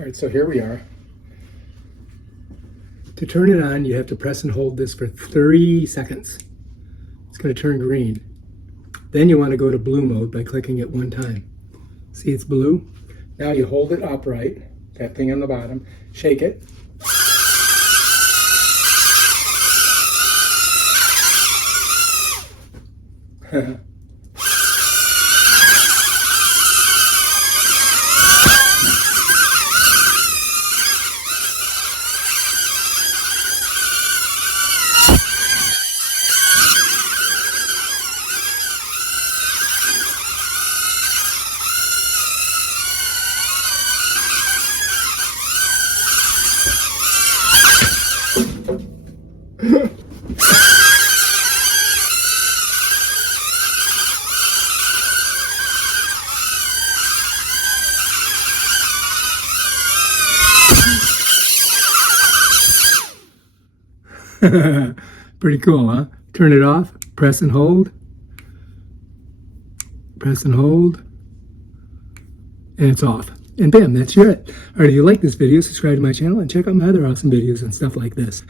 All right, so here we are. To turn it on, you have to press and hold this for 30 seconds. It's going to turn green. Then you want to go to blue mode by clicking it one time. See, it's blue. Now you hold it upright, that thing on the bottom, shake it. Pretty cool, huh? Turn it off, press and hold, and it's off. And bam, that's it. All right, if you like this video, subscribe to my channel and check out my other awesome videos and stuff like this.